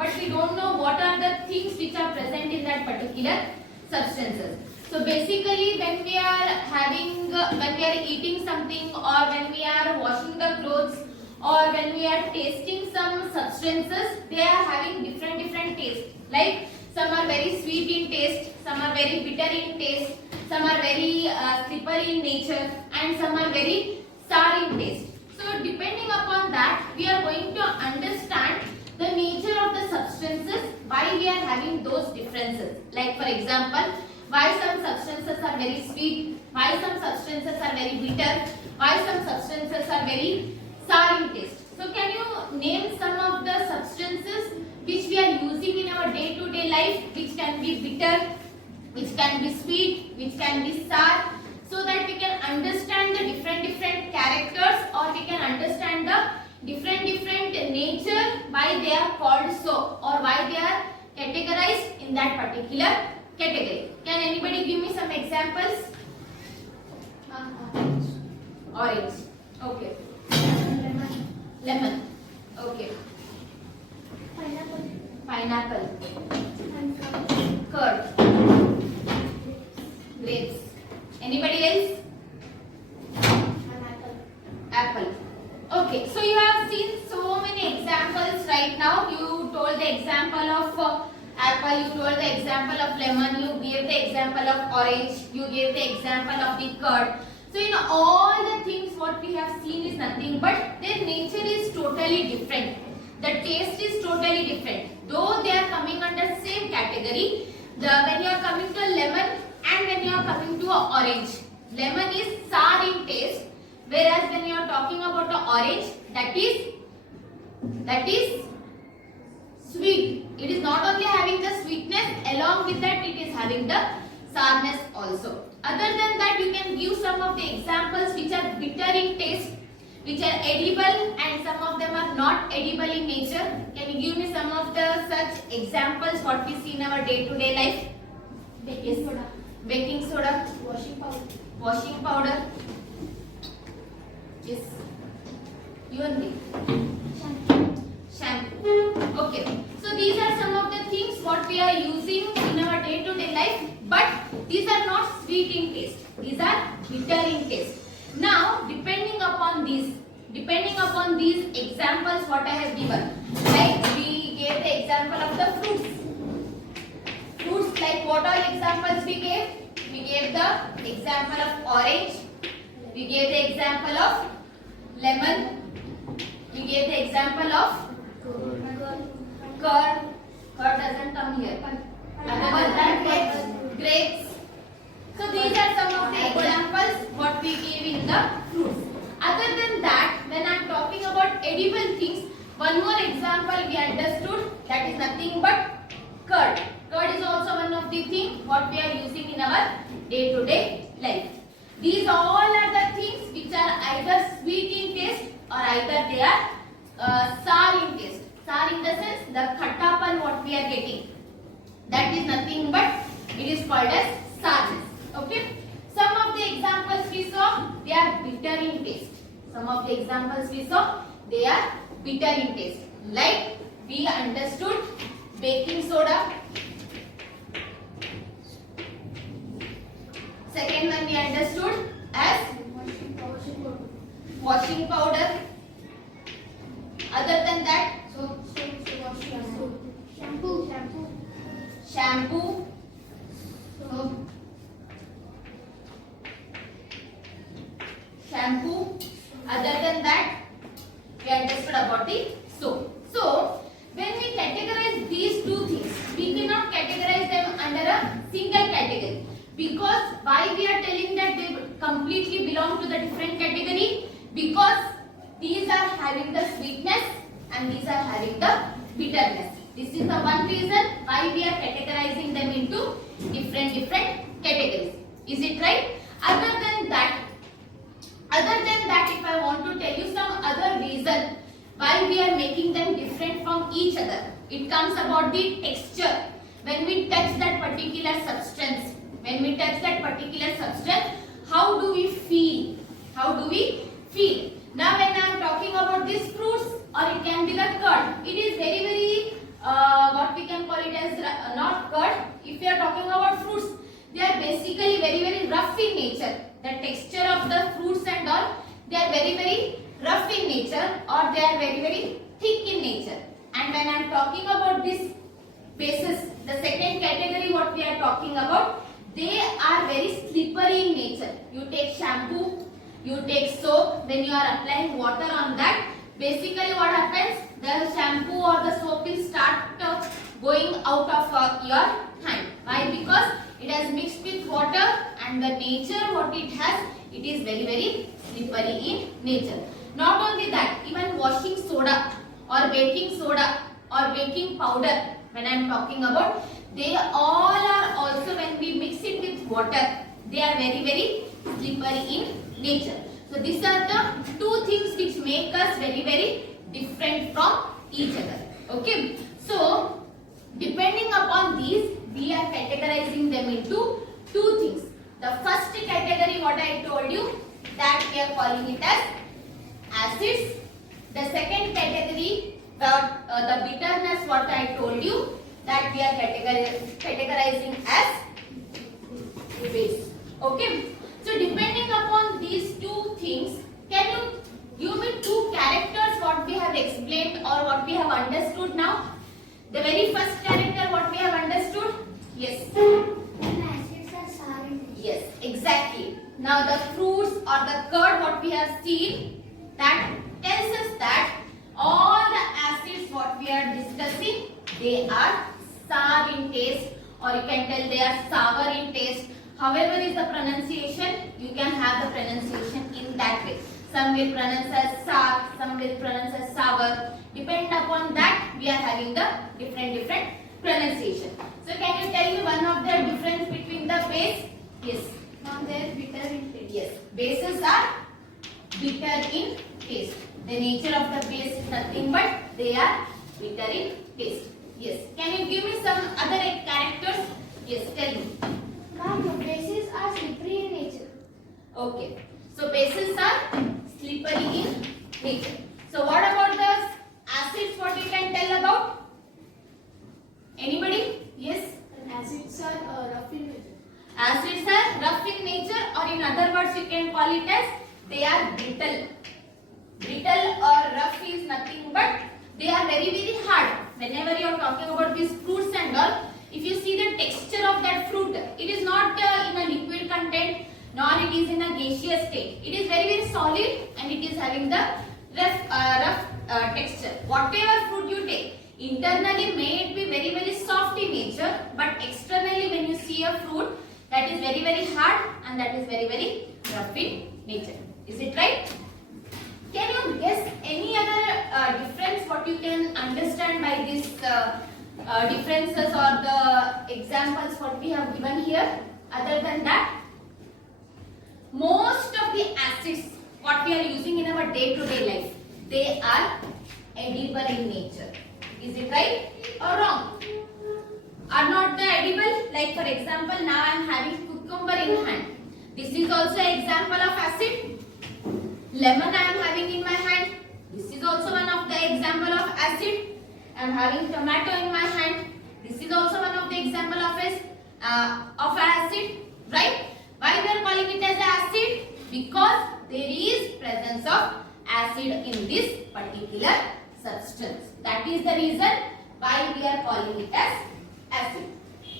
but we don't know what are the things which are present in that particular substances. So basically when we are eating something, or when we are washing the clothes, or when we are tasting some substances, they are having different taste. Like some are very sweet in taste, some are very bitter in taste, some are very slippery in nature, and some are very sour in taste. So depending upon that, we are going to understand the nature of the substances, why we are having those differences. Like for example, why some substances are very sweet, why some substances are very bitter, why some substances are very sour in taste. So can you name some of the substances which we are using in our day-to-day life, which can be bitter, which can be sweet, which can be sour, so that we can understand the different characters, or we can understand the different nature, why they are called so, or why they are categorized in that particular category. Can anybody give me some examples? Orange. Okay. Lemon. Okay. Pineapple. Curd. Grapes. Anybody else? Apple. Okay, so you have seen so many examples right now. You told the example of apple, you told the example of lemon, you gave the example of orange, you gave the example of the curd. So in all the things what we have seen is nothing but their nature is totally different. The taste is totally different. Though they are coming under same category, when you are coming to lemon and when you are coming to orange, lemon is sour in taste, whereas when you are talking about the orange, that is sweet. It is not only having the sweetness, along with that it is having the sourness also. Other than that, you can give some of the examples which are bitter in taste, which are edible, and some of them are not edible in nature. Can you give me some of the such examples what we see in our day-to-day life? Baking soda. Baking soda. Washing powder. Washing powder. Yes. You and me. Shampoo. Okay. So these are some of the things what we are using in our day-to-day life, but these are not sweet in taste. These are bitter in taste. Now, depending upon these examples what I have given, like we gave the example of the fruits. Fruits, like what all examples we gave? We gave the example of orange. We gave the example of lemon. We gave the example of curd. Curd doesn't come here. Other than that, grapes. So these are some of the examples what we gave in the fruits. Other than that, when I am talking about edible things, one more example we understood, that is nothing but curd. Curd is also one of the things what we are using in our day-to-day life. These all are the things which are either sweet in taste or either they are sour in taste. Sour in the sense the khattapan what we are getting, that is nothing but it is called as sourness. Okay. Some of the examples we saw, they are bitter in taste. Some of the examples we saw, they are bitter in taste. Like we understood baking soda. Second one we understood as washing powder. Other than that, shampoo. Other than that, we understood about the soap. So, when we categorize these two things, we cannot categorize them under a single category. Because why we are telling that they completely belong to the different category? Because these are having the sweetness and these are having the bitterness. This is the one reason why we are categorizing them into different categories. Is it right? Other than that, if I want to tell you some other reason why we are making them different from each other, it comes about the texture. When we touch that particular substance, how do we feel? Now when I am talking about these fruits, or it can be the curd, it is very in nature. The texture of the fruits and all, they are very rough in nature, or they are very thick in nature. And when I am talking about this bases, the second category what we are talking about, they are very slippery in nature. You take shampoo, you take soap, when you are applying water on that, basically what happens, the shampoo or the soap will start going out of your hand. Why? Because it has mixed with water, and the nature what it has, it is very slippery in nature. Not only that, even washing soda or baking soda or baking powder, when I am talking about, they all are also, when we mix it with water, they are very slippery in nature. So these are the two things which make us very different from each other. Okay. So depending upon these, we are categorizing them into two things. The first category what I told you, that we are calling it as acids. The second category, the bitterness what I told you, that we are categorizing as base. Okay. So depending upon these two things, can you give me two characters what we have explained or what we have understood now? The very first character what we have understood? Yes. Acids are sour in nature. Yes, exactly. Now the fruits or the curd what we have seen, that tells us that all the acids what we are discussing, they are sour in taste, or you can tell they are sour in taste. However is the pronunciation, you can have the pronunciation in that way. Some will pronounce as sour, some will pronounce as sour. Depend upon that, we are having the different pronunciation. So can you tell me one of the difference between the base? Yes. Now they are bitter in taste. Yes. Bases are bitter in taste. The nature of the base is nothing but they are bitter in taste. Yes. Can you give me some other characters? Yes, tell me. Ma'am, bases are slippery in nature. Okay. So bases are slippery in nature. So what about the acids? What we can tell about? Anybody? Yes. Acids are rough in nature. Acids are rough in nature, or in other words you can call it as they are brittle. Brittle or rough is nothing but they are very hard. Whenever you are talking about these fruits and all, if you see the texture of that fruit, it is not in a liquid content, nor it is in a gaseous state. It is very solid, and it is having the rough texture. Whatever fruit you take, internally may it be very soft in nature, but externally when you see a fruit, that is very hard and that is very rough in nature. Is it right? Can you guess any other difference what you can understand by these differences or the examples what we have given here? Other than that, most of the acids what we are using in our day-to-day life, they are edible in nature. Is it right or wrong? Are not the edible? Like for example, now I am having cucumber in hand. This is also an example of acid. Lemon I am having in my hand. This is also one of the example of acid. I am having tomato in my hand. This is also one of the example of acid. Right? Why we are calling it as acid? Because there is presence of acid in this particular substance. That is the reason why we are calling it as acid.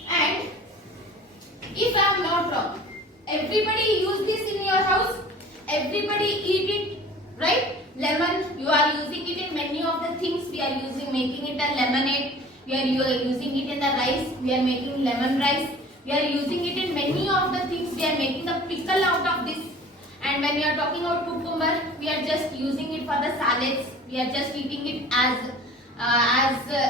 And if I am not wrong, everybody use this in your house. Everybody eat it, right? Lemon, you are using it in many of the things. We are making it a lemonade. We are using it in the rice. We are making lemon rice. We are using it in many of the things. We are making a pickle out of this. And when we are talking about cucumber, we are just using it for the salads. We are just eating it as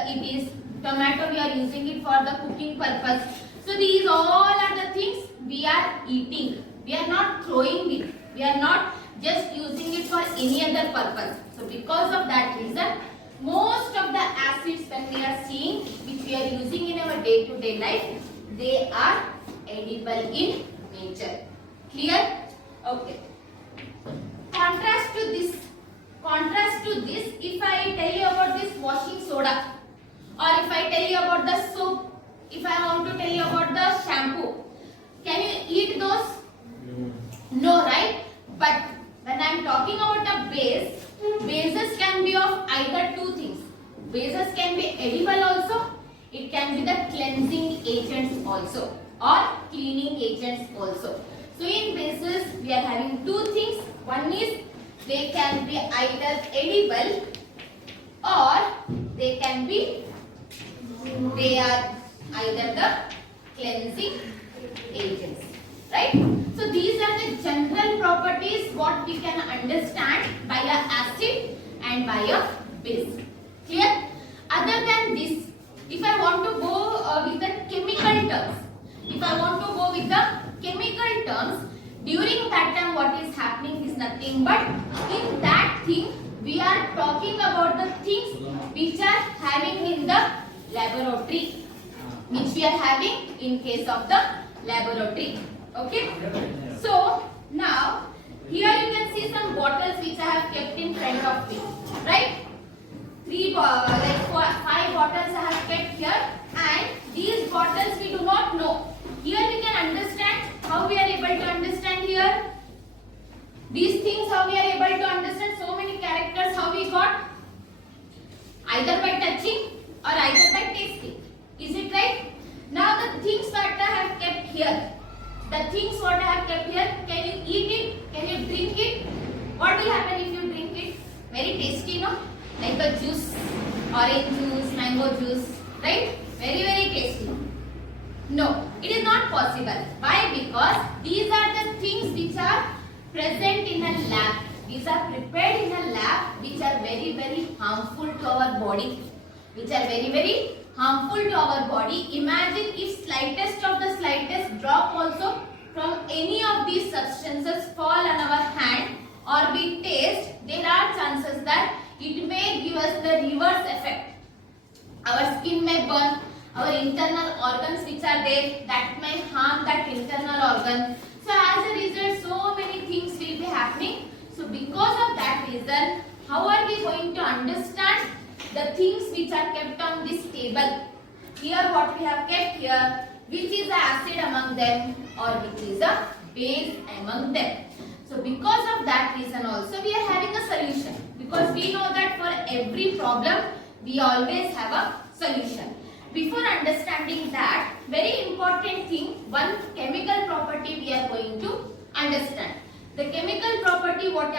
it is. Tomato, we are using it for the cooking purpose. So these all are the things we are eating. We are not throwing it. We are not just using it for any other purpose. So because of that reason, most of the acids when we are seeing, which we are using in our day-to-day life, they are edible in nature. Clear? Okay. Contrast to this, if I tell you about this washing soda, or if I tell you about the soap, if I want to tell you about the shampoo, can you eat those? edible also, it can be the cleansing agents also or cleaning agents also. So in bases we are having two things. One is they can be either edible or they are either the cleansing agents, right? So these are the general properties what we can understand by a acid and by a base. Clear? Other than this, if I want to go with the chemical terms, during that time what is happening is nothing but in that thing we are talking about the things which are having in the laboratory, which we are having in case of the laboratory. Okay? So now here you can see some bottles which I have kept in front of me, right? 5 bottles I have kept here, and these bottles we do not know. Here we can understand how we are able to understand here. These things how we are able to understand, so many characters how we got, either by touching or either by tasting. Is it right? Now the things that I have kept here, can you eat it? Can you drink it? What will happen if you drink it? Very tasty, no? Like a juice, orange juice, mango juice, right? Very, very tasty. No, it is not possible. Why? Because these are the things which are present in a lab. These are prepared in a lab which are very, very harmful to our body. Imagine if slightest of the slightest drop also from any of these substances fall on our hand or we taste, there are chances that it may give us the reverse effect. Our skin may burn, our internal organs which are there, that may harm that internal organ. So as a result, so many things will be happening. So because of that reason, how are we going to understand the things which are kept on this table? Here what we have kept here, which is the acid among them or which is a base among them. So because of that reason also we are having a solution, because we know that for every problem we always have a solution. Before understanding that, very important thing, one chemical property we are going to understand. The chemical property what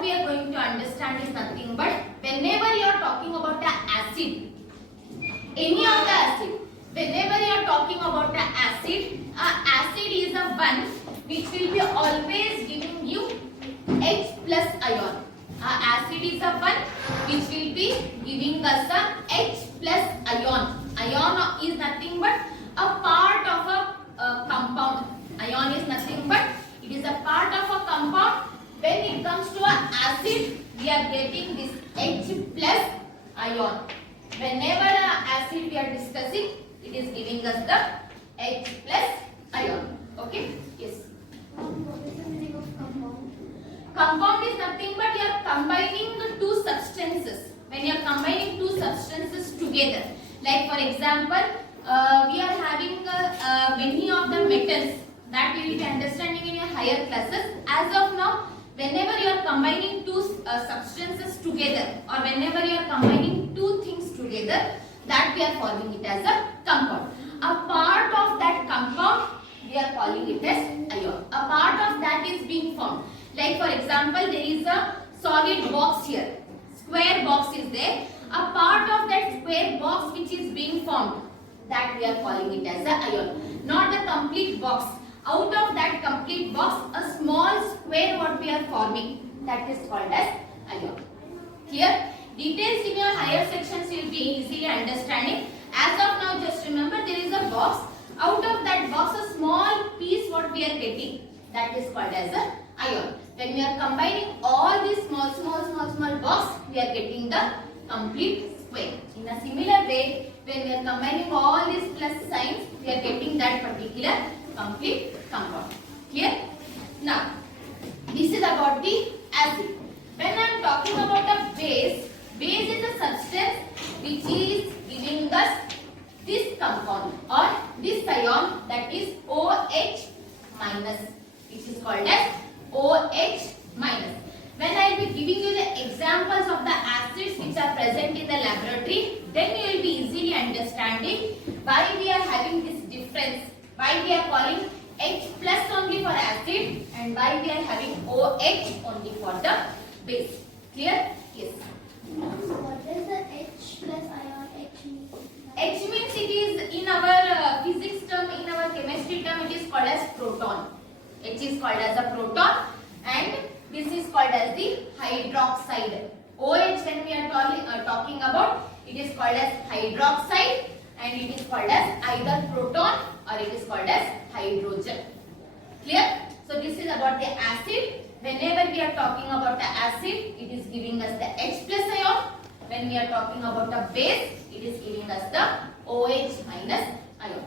we are going to understand is nothing but whenever you are talking about the acid, any of the acid, whenever you are talking about the acid, acid is a one which will be always giving you H plus ion. Acid is a one which will be giving us a H plus ion. Ion is nothing but a part of a compound. Ion is nothing but it is a part of a compound. When it comes to an acid, we are getting this H plus ion. Whenever acid we are discussing, it is giving us the H plus ion. Okay? Yes. What is the meaning of compound? Compound is nothing but you are combining the two substances. When you are combining two substances together, like for example, we are having many of the metals that we will be understanding in your higher classes. As of now, whenever you are combining two substances together or whenever you are combining two things together, that we are calling it as a compound. A part of that compound we are calling it as ion. A part of that is being formed. Like for example, there is a solid box here. Square box is there. A part of that square box which is being formed, that we are calling it as a ion. Not the complete box. Out of that complete box, a small square what we are forming, that is called as ion. Here, details in your higher sections you will be easily understanding. As of now, just remember there is a box. Out of that box, a small piece what we are getting, that is called as a ion. When we are combining all these small box, we are getting the complete square. In a similar way, when we are combining all these plus signs, we are getting that particular complete compound. Clear? Now, this is about the acid. When I am talking about a base, base is a substance which is giving us this compound or this ion, that is OH minus, which is called as OH minus. When I will be giving you the examples of the acids which are present in the laboratory, then you will be easily understanding why we are having this difference, why we are calling H plus only for acid and why we are having OH only for the base. Clear? Yes. What does the H plus ion H mean? H means it is in our physics term, in our chemistry term, it is called as proton. H is called as a proton and this is called as the hydroxide. OH when we are talking about, it is called as hydroxide and it is called as either proton or it is called as hydrogen. Clear? So this is about the acid. Whenever we are talking about the acid, it is giving us the H plus ion. When we are talking about the base, it is giving us the OH minus ion.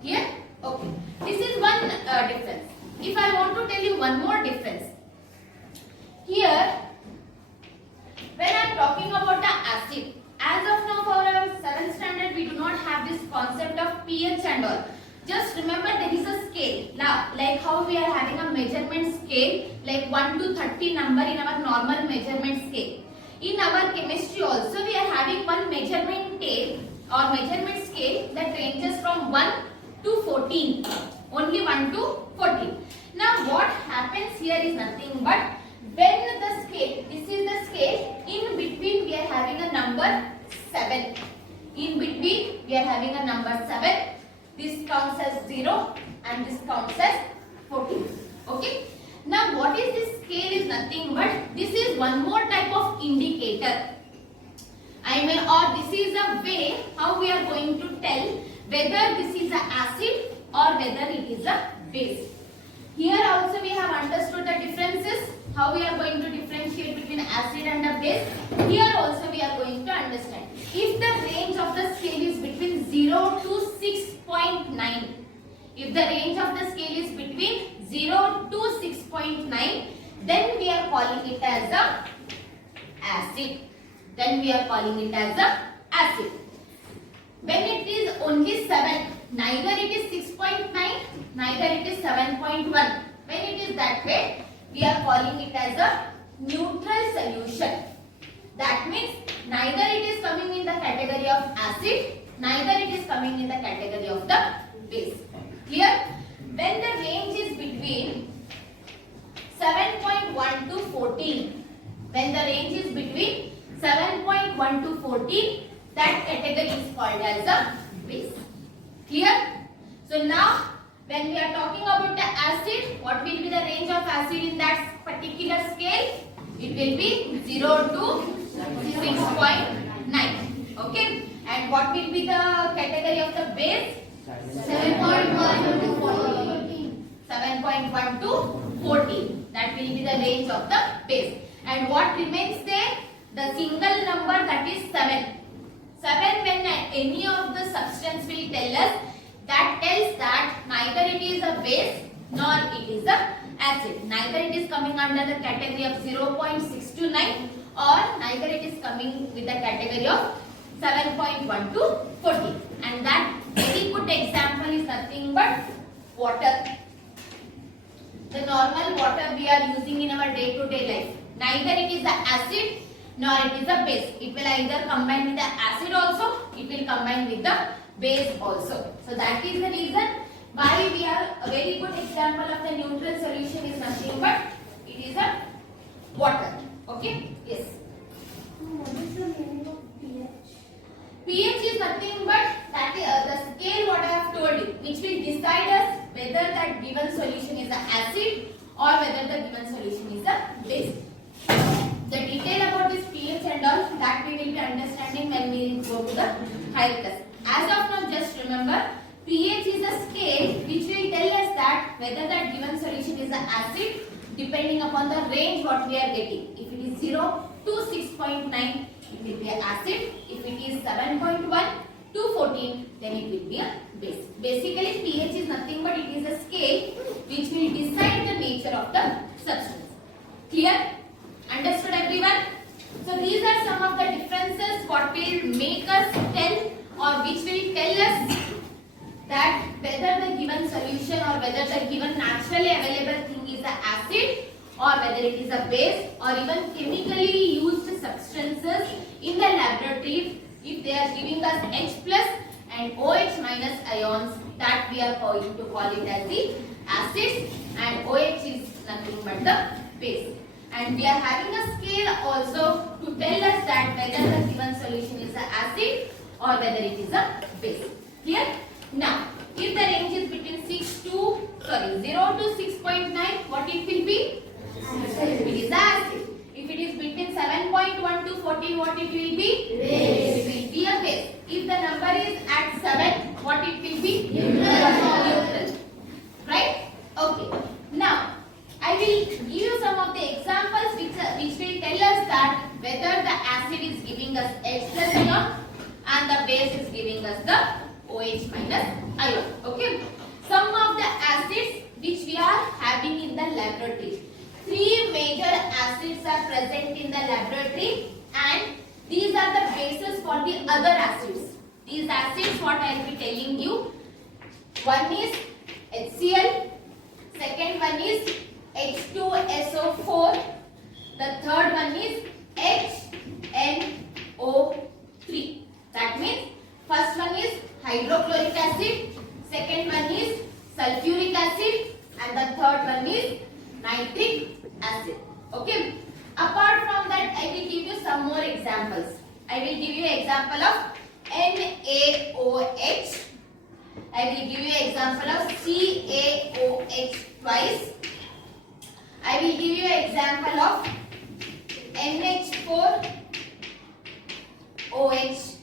Clear? Okay. This is one difference. If I want to tell you one more difference, here when I am talking about the acid, as of now for our 7th standard we do not have this concept of pH and all. Just remember there is a scale. Now, like how we are having a measurement scale like 1 to 30 number in our normal measurement scale. In our chemistry also we are having one measurement tape or measurement scale that ranges from 1 to 14. Only 1 to 14. Now what happens here is nothing but when the scale, this is the scale, in between we are having a number 7. In between we are having a number 7. This counts as 0 and this counts as 14. Okay. Now what is this scale is nothing but this is one more type of indicator. Or this is a way how we are going to tell whether this is a acid or whether it is a base. Here also we have understood the differences, how we are going to differentiate between acid and a base. Here also we are going to understand. If the range of the scale is between 0 to 6.9, if the range of the scale is between 0 to 6.9, then we are calling it as a acid. Then we are calling it as a acid. When it is only 7, neither it is 6.9, neither it is 7.1. When it is that way, we are calling it as a neutral solution. That means neither it is coming in the category of acid, neither it is coming in the category of the base. Clear? When the range is between 7.1 to 14, when the range is between 7.1 to 14, that category is called as a base. Clear? So now when we are talking about the acid, what will be the range of acid in that particular scale? It will be 0 to 6.9. Okay? And what will be the category of the base? 7.1 to 14. 7.1 to 14. That will be the range of the base. And what remains there? The single number, that is 7. 7 when any of the substance will tell us, that tells that neither it is a base nor it is a acid. Neither it is coming under the category of 0.629 or neither it is coming with the category of 7.1 to 14. And that very good example is nothing but water. The normal water we are using in our day-to-day life. Neither it is the acid nor it is a base. It will either combine with the acid also, it will combine with the base also. So that is the reason why we are, a very good example of the neutral solution is nothing but it is a water. Okay? Yes. What is the meaning of pH? pH is nothing but that is the scale what I have told you, which will decide us whether that given solution is a acid or whether the given solution is a base. The detail about this pH and all that we will be understanding when we go to the higher class. As of now, just remember pH is a scale which will tell us that whether that given solution is an acid depending upon the range what we are getting. If it is 0 to 6.9, it will be an acid. If it is 7.1 to 14, then it will be a base. Basically, pH is nothing but it is a scale which will decide the nature of the substance. Clear? Understood everyone? So these are some of the differences what will make us tell or which will tell us that whether the given solution or whether the given naturally available thing is an acid or whether it is a base or even chemically used substances in the laboratory if they are giving us H plus and OH minus ions, that we are going to call it as the acids, and OH is nothing but the base. And we are having a scale also to tell us that whether the given solution is an acid or whether it is a base. Clear? Now, if the range is between 0 to 6.9, what it will be? It is acid. If it is between 7.1 to 14, what it will be? Base. It will be a base. If the number is at 7, what it will be? Neutral. Right? Okay. Now, I will give you some of the examples which will tell us that whether the acid is giving us H plus ion and the base is giving us the OH minus ion. Okay. Some of the acids which we are having in the laboratory. 3 major acids are present in the laboratory, and these are the bases for the other acids. These acids, what I will be telling you, one is HCl, second one is H2SO4, the third one is HNO3. That means first one is hydrochloric acid, second one is sulfuric acid, and the third one is nitric acid. Okay. Apart from that, I will give you some more examples. I will give you example of NaOH. I will give you example of CaOH twice. I will give you example of NH4OH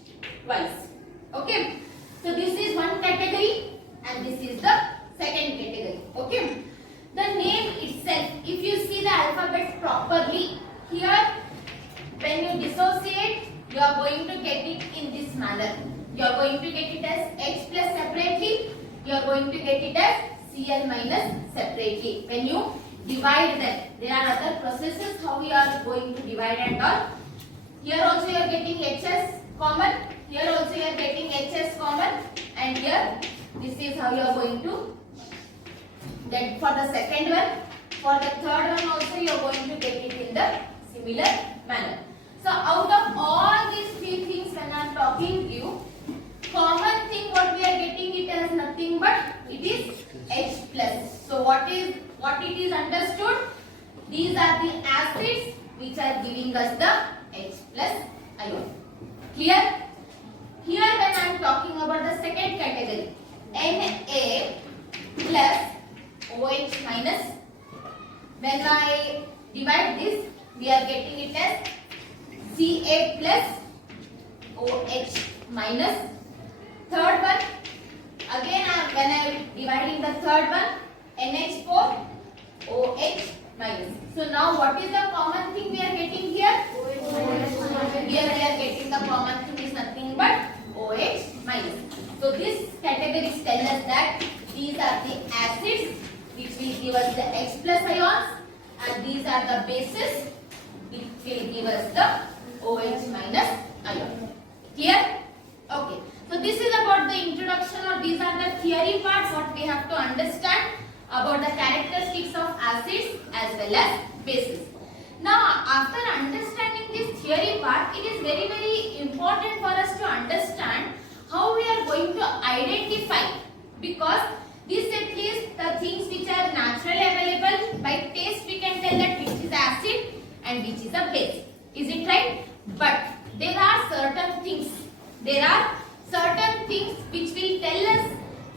twice. Okay. So this is one category and this is the second category. Okay. The name itself, if you see the alphabet properly, here when you dissociate, you are going to get it in this manner. You are going to get it as H plus separately, you are going to get it as Cl minus separately. When you divide them, there are other processes how you are going to divide and all. Here also you are getting HS common, here also you are getting HS common, and here this is how you are going to. Then for the second one, for the third one also you are going to get it in the similar manner. So out of all these 3 things when I am talking to you, common thing what we are getting it as nothing but it is H plus. So what it is understood? These are the acids which are giving us the H plus ion. Clear? Here when I am talking about the second category, Na plus OH minus. When I divide this, we are getting it as Ca plus OH minus. Third one, again when I am dividing the third one, NH4 OH minus. So now what is the common thing we are getting here? Here we are getting the common thing is nothing but OH minus. So this categories tell us that these are the acids which will give us the H plus ions, and these are the bases which will give us the OH minus ion. Clear? Okay. So this is about the introduction, or these are the theory parts what we have to understand about the characteristics of acids as well as bases. Now after understanding this theory part, it is very very important for us to understand how we are going to identify, because this at least the things which are naturally available, by taste we can tell that which is acid and which is a base. Is it right? But there are certain things which will tell us,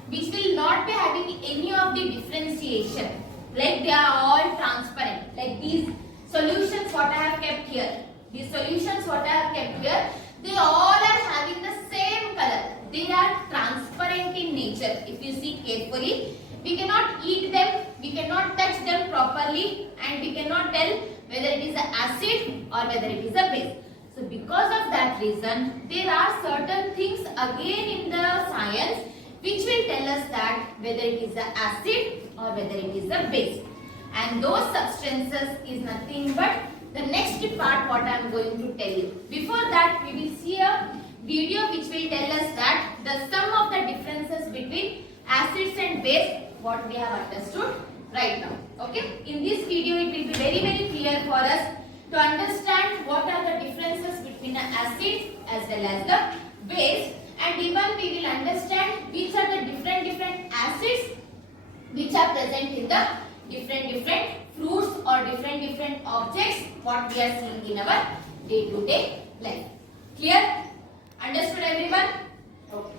which will not be having any of the differentiation. Like they are all transparent. Like these solutions what I have kept here. These solutions what I have kept here, they all are having the same color. They are transparent in nature. If you see carefully, we cannot eat them, we cannot touch them properly, and we cannot tell whether it is an acid or whether it is a base. So because of that reason, there are certain things again in the science which will tell us that whether it is an acid or whether it is a base. And those substances is nothing but the next part what I am going to tell you. Before that, we will see a video which will tell us that the sum of the differences between acids and base what we have understood right now. Okay. In this video, it will be very very clear for us to understand what are the differences between an acid as well as the base, and even we will understand which are the different acids which are present in the different fruits or different objects what we are seeing in our day-to-day life. Clear? Understood everyone? Okay.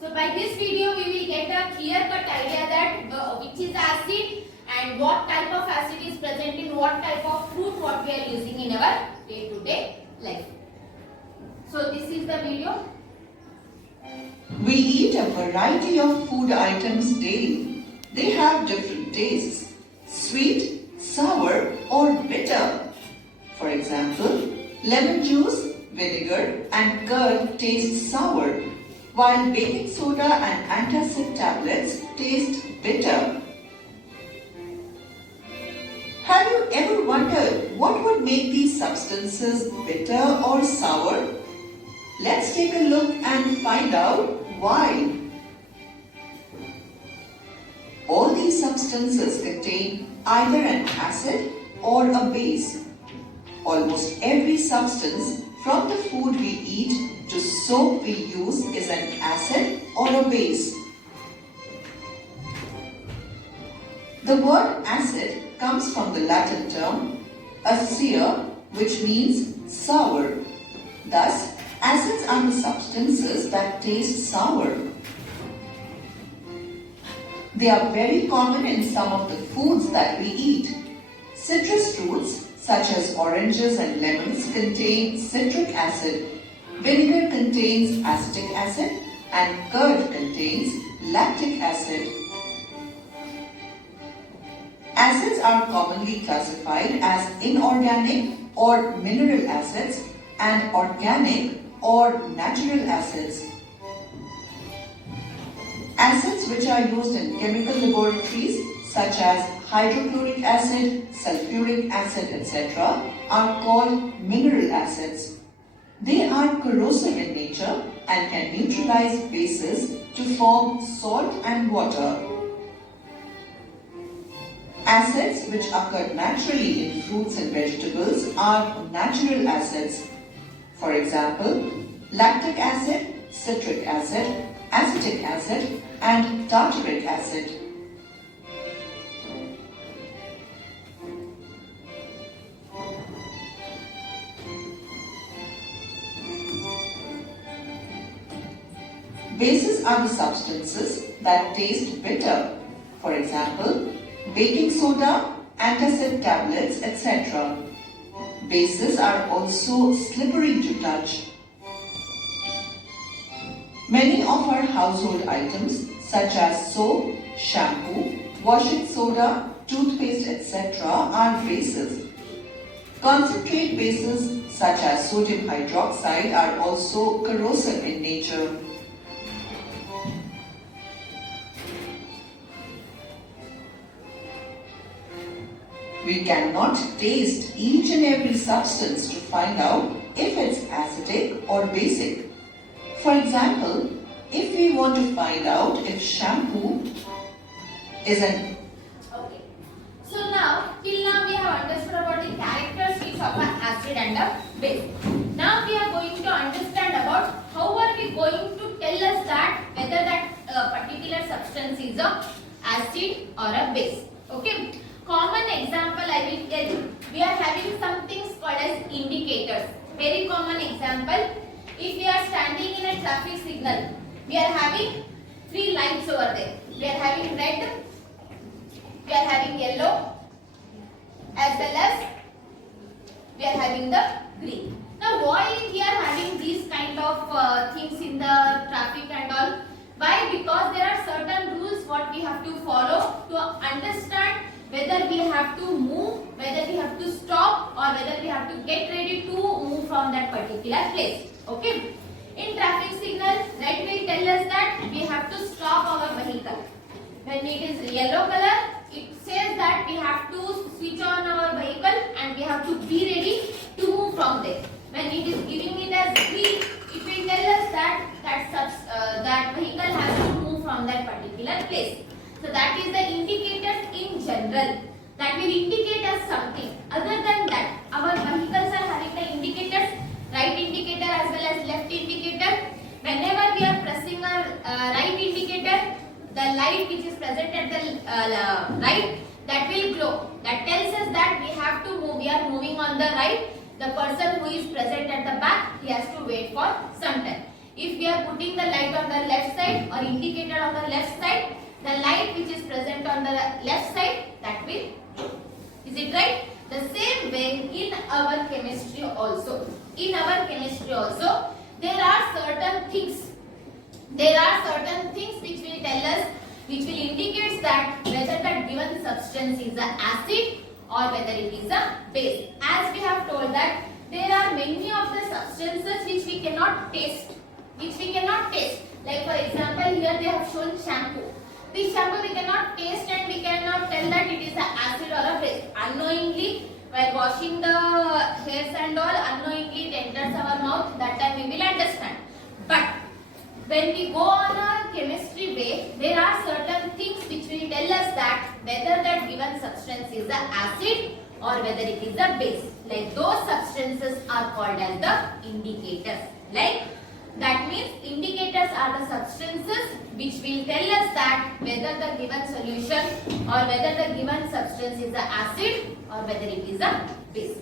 So by this video we will get a clear-cut idea that which is acid and what type of acid is present in what type of fruit what we are using in our day-to-day life. So this is the video. We eat a variety of food items daily. They have different tastes, sweet, sour or bitter. For example, lemon juice, vinegar and curd taste sour, while baking soda and antacid tablets taste bitter. Have you ever wondered what would make these substances bitter or sour? Let's take a look and find out why. All these substances contain either an acid or a base. Almost every substance from the food we eat to soap we use is an acid or a base. The word acid comes from the Latin term acere, which means sour. Thus, acids are the substances that taste sour. They are very common in some of the foods that we eat. Citrus fruits such as oranges and lemons contain citric acid. Vinegar contains acetic acid and curd contains lactic acid. Acids are commonly classified as inorganic or mineral acids and organic or natural acids. Acids which are used in chemical laboratories such as hydrochloric acid, sulfuric acid, etc. are called mineral acids. They are corrosive in nature and can neutralize bases to form salt and water. Acids which occur naturally in fruits and vegetables are natural acids. For example, lactic acid, citric acid, acetic acid and tartaric acid. Bases are the substances that taste bitter. For example, baking soda, antacid tablets, etc. Bases are also slippery to touch. Many of our household items such as soap, shampoo, washing soda, toothpaste, etc. are bases. Concentrate bases such as sodium hydroxide are also corrosive in nature. We cannot taste each and every substance to find out if it's acidic or basic. For example, if we want to find out if shampoo is an... Okay. So now, till now we have understood about the characteristics of an acid and a base. Now we are going to understand about how are we going to tell us that whether that particular substance is a acid or a base. Okay. Common example I will tell you. We are having some things called as indicators. Very common example. If we are standing in a traffic signal, we are having 3 lights over there. We are having red, we are having yellow, as well as we are having the green. Now why we are having these kind of things in the traffic and all? Why? Because there are certain rules what we have to follow to understand whether we have to move, whether we have to stop or whether we have to get ready to move from that particular place. Okay. In traffic signal, red will tell us that we have to stop our vehicle. When it is yellow color, it says that we have to switch on our vehicle and we have to be ready to move from there. When it is giving it as green, it will tell us that that vehicle has to move from that particular place. So that is the indicators in general that will indicate us something. Other than the light which is present at the right, that will glow. That tells us that we have to move. We are moving on the right. The person who is present at the back, he has to wait for some time. If we are putting the light on the left side or indicator on the left side, the light which is present on the left side, that will glow. Is it right? The same way in our chemistry also. In our chemistry also, there are certain things. There are certain things which will tell us, which will indicate that whether that given substance is an acid or whether it is a base. As we have told that there are many of the substances which we cannot taste. Like for example, here they have shown shampoo. This shampoo we cannot taste and we cannot tell that it is an acid or a base. Unknowingly, while washing the hairs and all, unknowingly it enters our mouth. That time we will understand. But when we go on a chemistry way, there are certain things which will tell us that whether that given substance is an acid or whether it is a base. Like those substances are called as the indicators. Like that means indicators are the substances which will tell us that whether the given solution or whether the given substance is an acid or whether it is a base.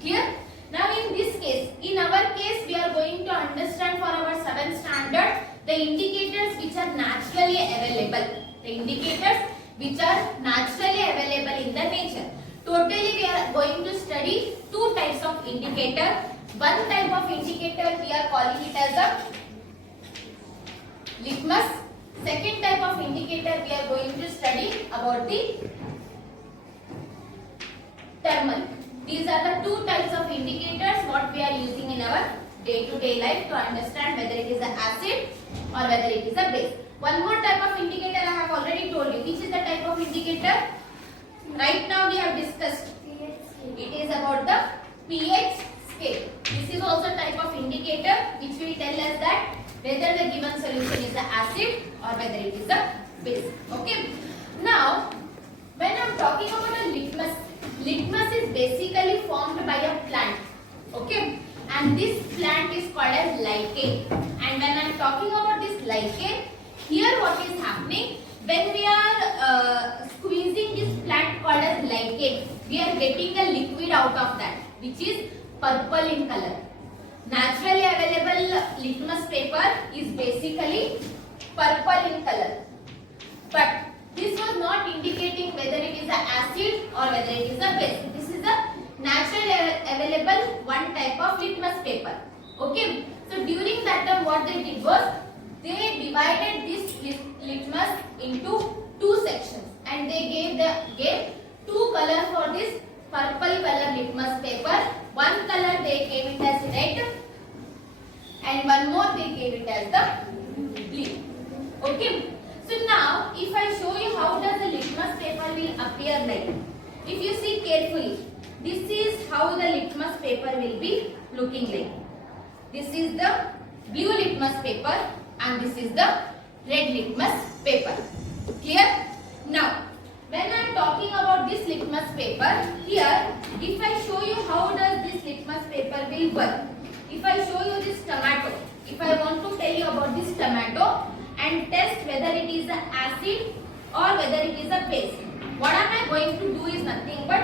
Clear? Now in this case, in our case, we are going to understand for our 7th standard the indicators which are naturally available. The indicators which are naturally available in the nature. Totally we are going to study 2 types of indicator. One type of indicator we are calling it as a litmus. Second type of indicator we are going to study about the thermal. These are the 2 types of indicators what we are using in our day-to-day life to understand whether it is an acid or whether it is a base. One more type of indicator I have already told you. Which is the type of indicator? Right now we have discussed. It is about the pH scale. This is also a type of indicator which will tell us that whether the given solution is an acid or whether it is a base. Okay. Now, when I am talking about a litmus, litmus is basically formed by a plant. Okay. And this plant is called as lichen. And when I am talking about this lichen, here what is happening, when we are squeezing this plant called as lichen, we are getting a liquid out of that which is purple in color. Naturally available litmus paper is basically purple in color. But this was not indicating whether it is an acid or whether it is a base. This is a naturally available one type of litmus paper. Okay. So during that time what they did was they divided this litmus into 2 sections and they gave 2 colors for this purple color litmus paper. One color they gave it as red and one more they gave it as the blue. Okay. So now if I show you how does the litmus paper will appear like. If you see carefully, this is how the litmus paper will be looking like. This is the blue litmus paper and this is the red litmus paper. Clear? Now, when I am talking about this litmus paper, here, if I show you how does this litmus paper will work. If I show you this tomato, if I want to tell you about this tomato and test whether it is an acid or whether it is a base, what am I going to do is nothing but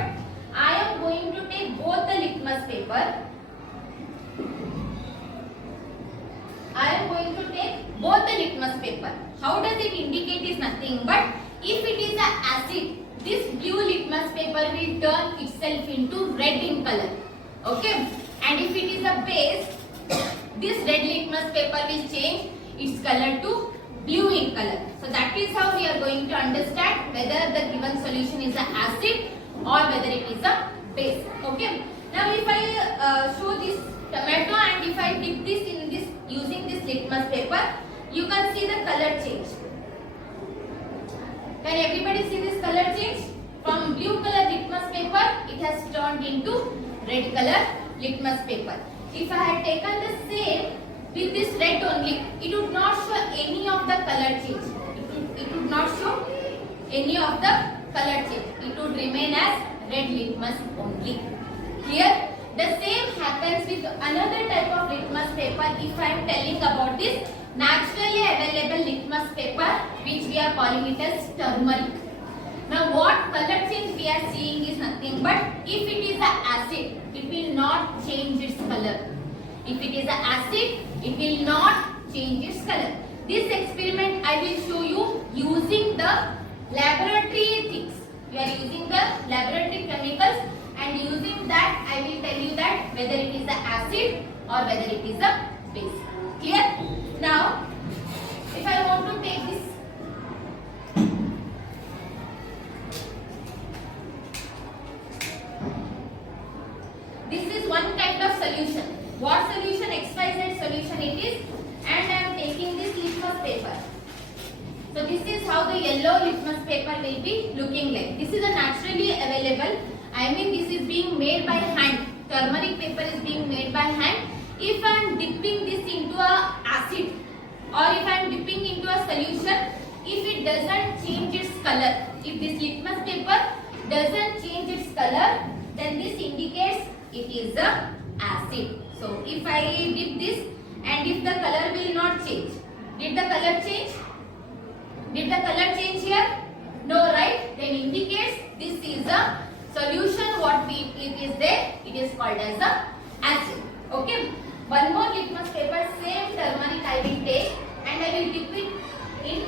I am going to take both the litmus paper. I am going to take both the litmus paper. How does it indicate is nothing but if it is an acid, this blue litmus paper will turn itself into red in color. Okay. And if it is a base, this red litmus paper will change its color to blue in color. So that is how we are going to understand whether the given solution is an acid or whether it is a base. Okay. Now if I show this tomato and if I dip this in this using this litmus paper, you can see the color change. Can everybody see this color change? From blue color litmus paper, it has turned into red color litmus paper. If I had taken the same with this red only, it would not show any of the color change. It would not show any of the color change. It would remain as red litmus only. Clear? The same happens with another type of litmus paper if I am telling about this naturally available litmus paper which we are calling it as turmeric. Now what color change we are seeing is nothing but if it is an acid, it will not change its color. If it is an acid, it will not change its color. This experiment I will show you using the laboratory things. We are using the laboratory chemicals and using that I will tell you that whether it is an acid or whether it is a base. Clear? Now, if I want to take this is one kind of solution. What solution? XYZ solution it is, and I am taking this litmus paper. So this is how the yellow litmus paper will be looking like. This is a naturally available. I mean this is being made by hand. Turmeric paper is being made by hand. If I am dipping this into a acid or if I am dipping into a solution, if it doesn't change its color, if this litmus paper doesn't change its color, then this indicates it is a acid. So if I dip this and if the color will not change, did the color change? Did the color change here? No, right? Then indicates this is a solution. What it is there? It is called as a acid. Okay. One more litmus paper, same turmeric I will take and I will dip it in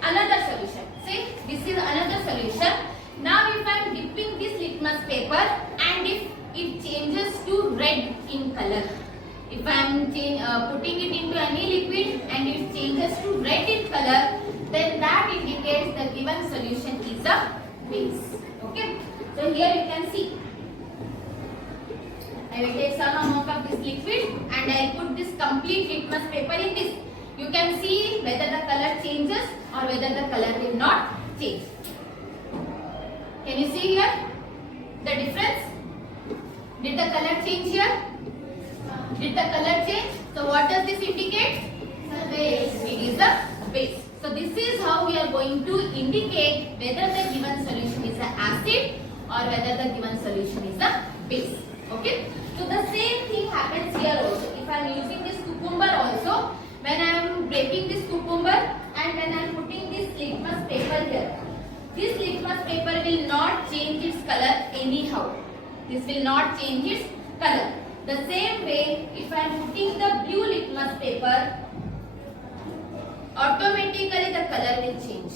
another solution. See, this is another solution. Now if I am dipping this litmus paper and if it changes to red in color, if I am putting it into any liquid and it changes to red in color, then that indicates the given solution is a base. Okay. So here you can see. I will take some amount of this liquid and I will put this complete litmus paper in this. You can see whether the color changes or whether the color will not change. Can you see here the difference? Did the color change here? Did the color change? So what does this indicate? Base. It is a base. So this is how we are going to indicate whether the given solution is an acid or whether the given solution is a base. Okay. So the same thing happens here also. If I am using this cucumber also, when I am breaking this cucumber and when I am putting this litmus paper here, this litmus paper will not change its color anyhow. This will not change its color. The same way, if I am putting the blue litmus paper, automatically the color will change.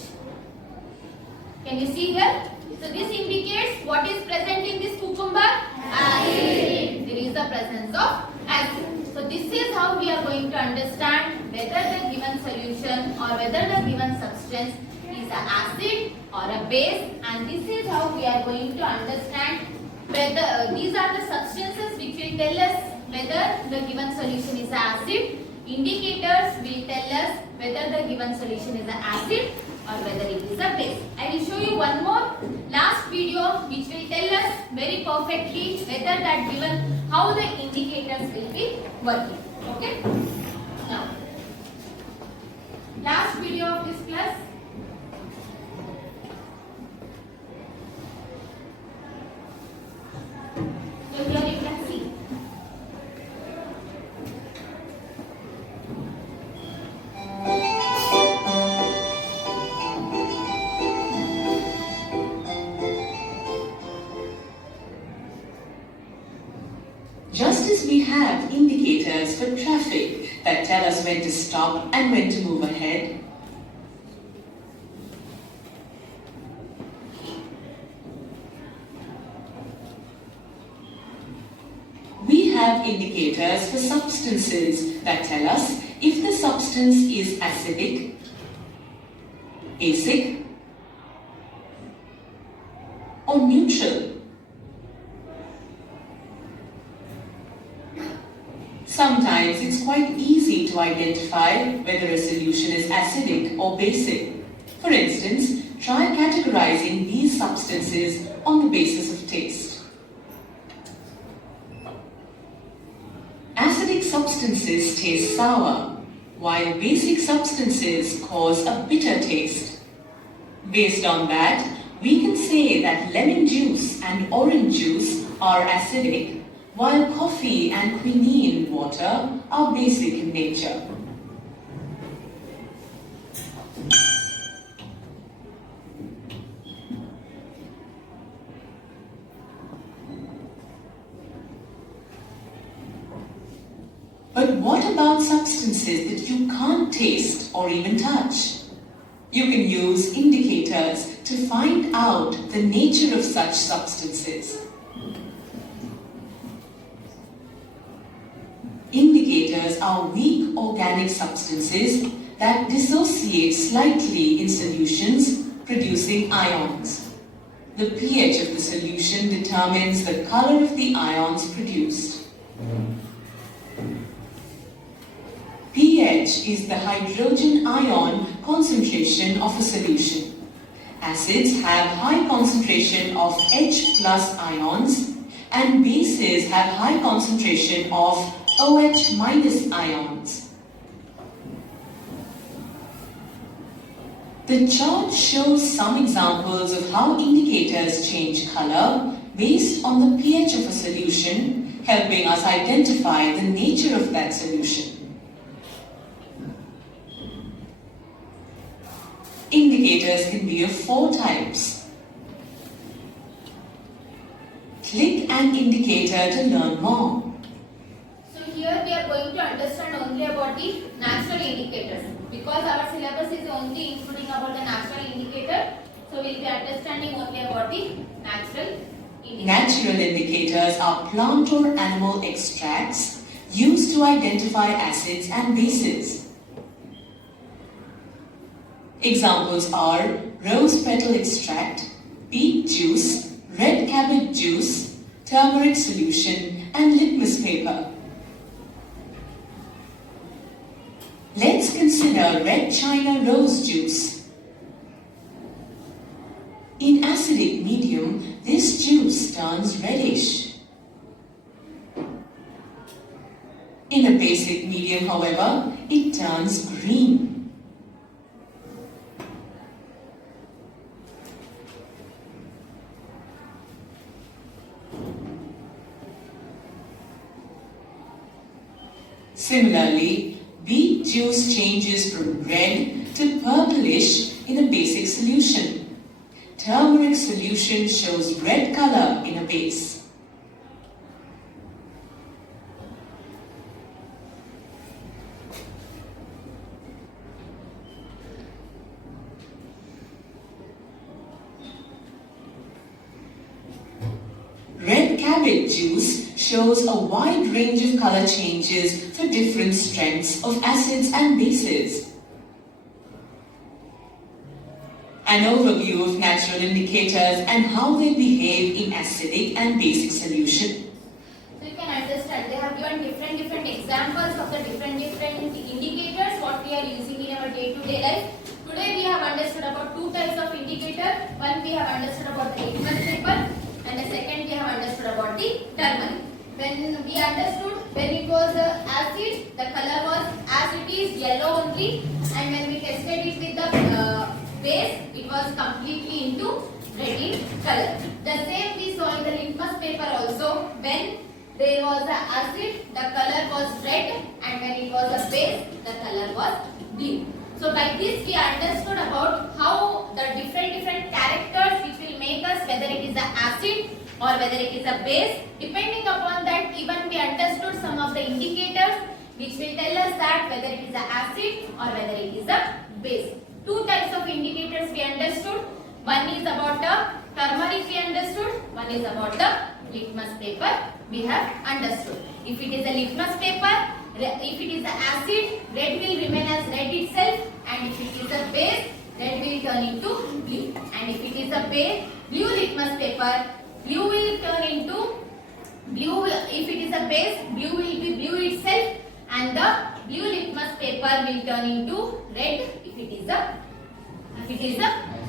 Can you see here? So this indicates what is present in this cucumber? Acid. There is the presence of acid. So this is how we are going to understand whether the given solution or whether the given substance is an acid or a base, and this is how we are going to understand whether these are the substances which will tell us whether the given solution is an acid. Indicators will tell us whether the given solution is an acid or whether it is a base. I will show you one more last video which will tell us very perfectly whether that given how the indicators will be working. Okay. Now, last video of this class. So here you can see. Just as we have indicators for traffic that tell us when to stop and when to move ahead, we have indicators for substances that tell us if the substance is acidic, basic, or neutral. Sometimes it's quite easy to identify whether a solution is acidic or basic. For instance, try categorizing these substances on the basis of taste. Acidic substances taste sour, while basic substances cause a bitter taste. Based on that, we can say that lemon juice and orange juice are acidic, while coffee and quinine water are basic in nature. But what about substances that you can't taste or even touch? You can use indicators to find out the nature of such substances. Indicators are weak organic substances that dissociate slightly in solutions, producing ions. The pH of the solution determines the color of the ions produced. pH is the hydrogen ion concentration of a solution. Acids have high concentration of H plus ions and bases have high concentration of OH minus ions. The chart shows some examples of how indicators change color based on the pH of a solution, helping us identify the nature of that solution. Indicators can be of 4 types. Click an indicator to learn more. So here we are going to understand only about the natural indicators, because our syllabus is only including about the natural indicator. So we will be understanding only about the natural indicators. Natural indicators are plant or animal extracts used to identify acids and bases. Examples are rose petal extract, beet juice, red cabbage juice, turmeric solution, and litmus paper. Let's consider red China rose juice. In acidic medium, this juice turns reddish. In a basic medium, however, it turns green. Similarly, beet juice changes from red to purplish in a basic solution. Turmeric solution shows red color in a base. Red cabbage juice shows a wide range of color changes for different strengths of acids and bases. An overview of natural indicators and how they behave in acidic and basic solution. So you can understand they have given different examples of the different indicators what we are using in our day-to-day life. Today we have understood about 2 types of indicator. One we have understood about the litmus paper, and the second we have understood about the turmeric. When we understood when it was acid, the color was as it is yellow only, and when we tested it with the base, it was completely into red in color. The same we saw in the litmus paper also. When there was a acid, the color was red, and when it was a base, the color was blue. So by this we understood about how the different characters which will make us whether it is a acid or whether it is a base. Depending upon that, even we understood some of the indicators which will tell us that whether it is a acid or whether it is a base. 2 types of indicators we understood. One is about the turmeric we understood. One is about the litmus paper we have understood. If it is a litmus paper, if it is an acid, red will remain as red itself, and if it is a base, red will turn into blue. And if it is a base, blue litmus paper, blue will turn into blue. If it is a base, blue will be blue itself, and the blue litmus paper will turn into red if it is a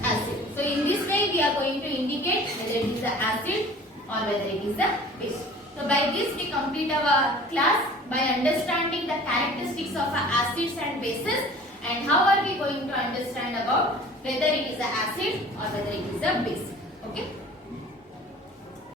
acid. So in this way we are going to indicate whether it is a acid or whether it is a base. So by this we complete our class by understanding the characteristics of acids and bases, and how are we going to understand about whether it is an acid or whether it is a base. Okay.